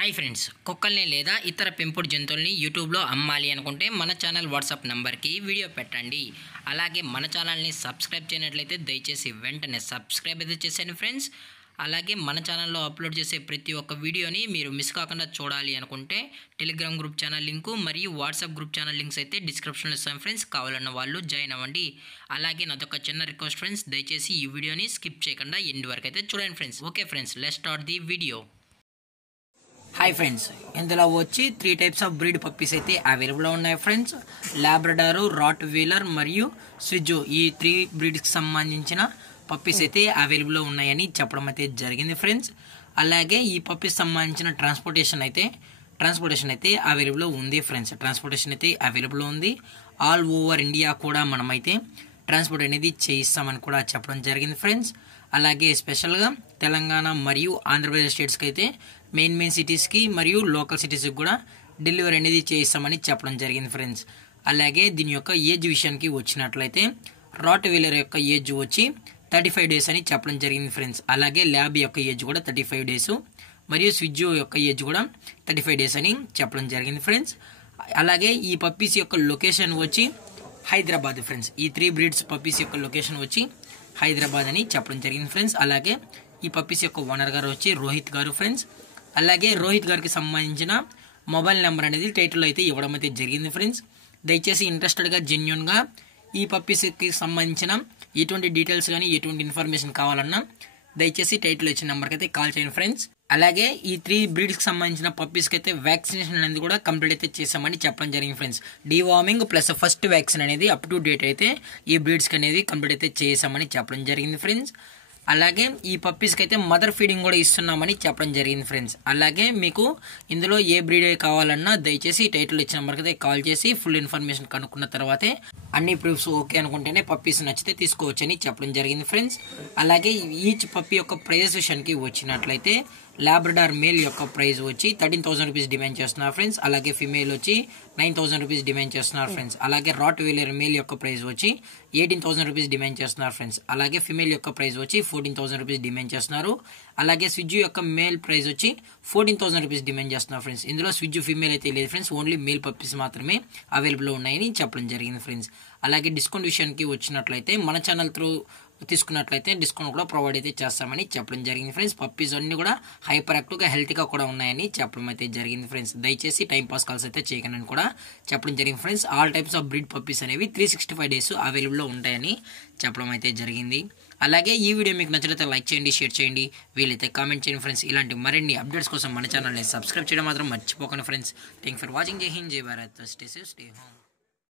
Hi friends, కుక్కల్ని లేదా ఇతర పెంపుడు జంతువుల్ని యూట్యూబ్లో అమ్మాలి అనుకుంటే మన ఛానల్ వాట్సాప్ నెంబర్కి వీడియో పెట్టండి. అలాగే మన ఛానల్ని సబ్స్క్రైబ్ చేయనట్లయితే దయచేసి వెంటనే సబ్స్క్రైబ్ అయితే చేసేయండి ఫ్రెండ్స్. అలాగే మన ఛానల్లో అప్లోడ్ చేసే ప్రతి ఒక్క వీడియోని మీరు మిస్ కాకుండా చూడాలి అనుకుంటే టెలిగ్రామ్ గ్రూప్ ఛానల్ లింకు మరియు వాట్సాప్ గ్రూప్ ఛానల్ లింక్స్ అయితే డిస్క్రిప్షన్లో ఇస్తాను ఫ్రెండ్స్. కావాలన్న వాళ్ళు జాయిన్ అవ్వండి. అలాగే నాదొక చిన్న రిక్వెస్ట్ ఫ్రెండ్స్, దయచేసి ఈ వీడియోని స్కిప్ చేయకుండా ఎండ్ వరకు అయితే చూడండి friends. Okay friends, let's start the video. Hi friends, ఇందులో వచ్చి 3 టైప్స్ ఆఫ్ బ్రీడ్ పప్పీస్ అయితే అవైలబుల్లో ఉన్నాయి ఫ్రెండ్స్. లాబ్రడారు, రాట్ వీలర్ మరియు స్విజ్జు, ఈ 3 బ్రీడ్స్కి సంబంధించిన పప్పీస్ అయితే అవైలబుల్లో ఉన్నాయని చెప్పడం అయితే జరిగింది ఫ్రెండ్స్. అలాగే ఈ పప్పీస్ సంబంధించిన ట్రాన్స్పోర్టేషన్ అయితే అవైలబుల్లో ఉంది ఫ్రెండ్స్. ట్రాన్స్పోర్టేషన్ అయితే అవైలబుల్లో ఉంది. ఆల్ ఓవర్ ఇండియా కూడా మనమైతే ట్రాన్స్పోర్ట్ అనేది చేయిస్తామని కూడా చెప్పడం జరిగింది ఫ్రెండ్స్. అలాగే స్పెషల్గా తెలంగాణ మరియు ఆంధ్రప్రదేశ్ స్టేట్స్కి అయితే మెయిన్ సిటీస్కి మరియు లోకల్ సిటీస్కి కూడా డెలివరీ అనేది చేయిస్తామని చెప్పడం జరిగింది ఫ్రెండ్స్. అలాగే దీని యొక్క ఏజ్ విషయానికి వచ్చినట్లయితే రాట్ వీలర్ యొక్క ఏజ్ వచ్చి 35 డేస్ అని చెప్పడం జరిగింది ఫ్రెండ్స్. అలాగే ల్యాబ్ యొక్క ఏజ్ కూడా 35 డేస్ మరియు స్విజ్జు యొక్క ఏజ్ కూడా 35 డేస్ అని చెప్పడం జరిగింది ఫ్రెండ్స్. అలాగే ఈ పప్పీస్ యొక్క లొకేషన్ వచ్చి హైదరాబాద్ ఫ్రెండ్స్. ఈ 3 బ్రీడ్స్ పప్పీస్ యొక్క లొకేషన్ వచ్చి హైదరాబాద్ అని చెప్పడం జరిగింది ఫ్రెండ్స్. అలాగే ఈ పప్పీస్ యొక్క ఓనర్ గారు వచ్చి రోహిత్ గారు ఫ్రెండ్స్. అలాగే రోహిత్ గారికి సంబంధించిన మొబైల్ నెంబర్ అనేది టైటిల్ అయితే ఇవ్వడం అయితే జరిగింది ఫ్రెండ్స్. దయచేసి ఇంట్రెస్టెడ్గా జెన్యున్గా ఈ పప్పీస్కి సంబంధించిన ఎటువంటి డీటెయిల్స్ కానీ ఎటువంటి ఇన్ఫర్మేషన్ కావాలన్నా దయచేసి టైటిల్ ఇచ్చిన నెంబర్కి అయితే కాల్ చేయండి ఫ్రెండ్స్. అలాగే ఈ 3 బ్రీడ్స్కి సంబంధించిన పప్పీస్కి అయితే వ్యాక్సినేషన్ అనేది కూడా కంప్లీట్ అయితే చేసామని చెప్పడం జరిగింది friends. Deworming plus first vaccine అనేది అప్ టు డేట్ అయితే ఈ బ్రీడ్స్కి అనేది కంప్లీట్ అయితే చేసామని చెప్పడం జరిగింది ఫ్రెండ్స్. అలాగే ఈ పప్పీస్కి అయితే మదర్ ఫీడింగ్ కూడా ఇస్తున్నామని చెప్పడం జరిగింది ఫ్రెండ్స్. అలాగే మీకు ఇందులో ఏ బ్రీడ్ కావాలన్నా దయచేసి టైటిల్ ఇచ్చిన నెంబర్కి అయితే కాల్ చేసి ఫుల్ ఇన్ఫర్మేషన్ కనుక్కున్న తర్వాతే అన్ని ప్రూఫ్స్ ఓకే అనుకుంటేనే పప్పీస్ నచ్చితే తీసుకోవచ్చని చెప్పడం జరిగింది ఫ్రెండ్స్. అలాగే ఈచ్ పప్పీ యొక్క ప్రైస్ విషయానికి వచ్చినట్లయితే లాబ్రడార్ మేల్ యొక్క ప్రైస్ వచ్చి 13,000 రూపీస్ డిమాండ్ చేస్తున్నారు ఫ్రెండ్స్. అలాగే ఫిమేల్ వచ్చి 9,000 రూపీస్ డిమాండ్ చేస్తున్నారు ఫ్రెండ్స్. అలాగే రాట్ వీలర్ మేల్ యొక్క ప్రైస్ వచ్చి 18,000 రూపీస్ డిమాండ్ చేస్తున్నారు ఫ్రెండ్స్. అలాగే ఫిమేల్ యొక్క ప్రైస్ వచ్చి 14,000 రూపీస్ డిమాండ్ చేస్తున్నారు. అలాగే స్విజ్జు యొక్క మేల్ ప్రైస్ వచ్చి 14,000 రూపీస్ డిమాండ్ చేస్తున్నారు ఫ్రెండ్స్. ఇందులో స్విజ్జు ఫిమేల్ అయితే లేదు ఫ్రెండ్స్, ఓన్లీ మేల్ పప్పీస్ మాత్రమే అవైలబుల్ ఉన్నాయని చెప్పడం జరిగింది ఫ్రెండ్స్. అలాగే డిస్కౌంట్ విషయానికి వచ్చినట్లయితే మన ఛానల్ త్రూ తీసుకున్నట్లయితే డిస్కౌంట్ కూడా ప్రొవైడ్ అయితే చేస్తామని చెప్పడం జరిగింది ఫ్రెండ్స్. పప్పీస్ అన్ని కూడా హైపర్ యాక్టివ్గా హెల్తీగా కూడా ఉన్నాయని చెప్పడం అయితే జరిగింది ఫ్రెండ్స్. దయచేసి టైం పాస్ కాల్స్ అయితే చేయకండి కూడా చెప్పడం జరిగింది friends. All types of breed puppies అనేవి 365 డేస్ అవైలబుల్లో ఉంటాయని చెప్పడం అయితే జరిగింది. అలాగే ఈ వీడియో మీకు నచ్చినట్లయితే లైక్ చేయండి, షేర్ చేయండి, వీలైతే కామెంట్ చేయండి ఫ్రెండ్స్. ఇలాంటి మరిన్ని అప్డేట్స్ కోసం మన ఛానల్ని సబ్స్క్రైబ్ చేయడం మాత్రం మర్చిపోకండి ఫ్రెండ్స్. Thank for watching. జై హింద్, జై Bharat, stay safe, stay home.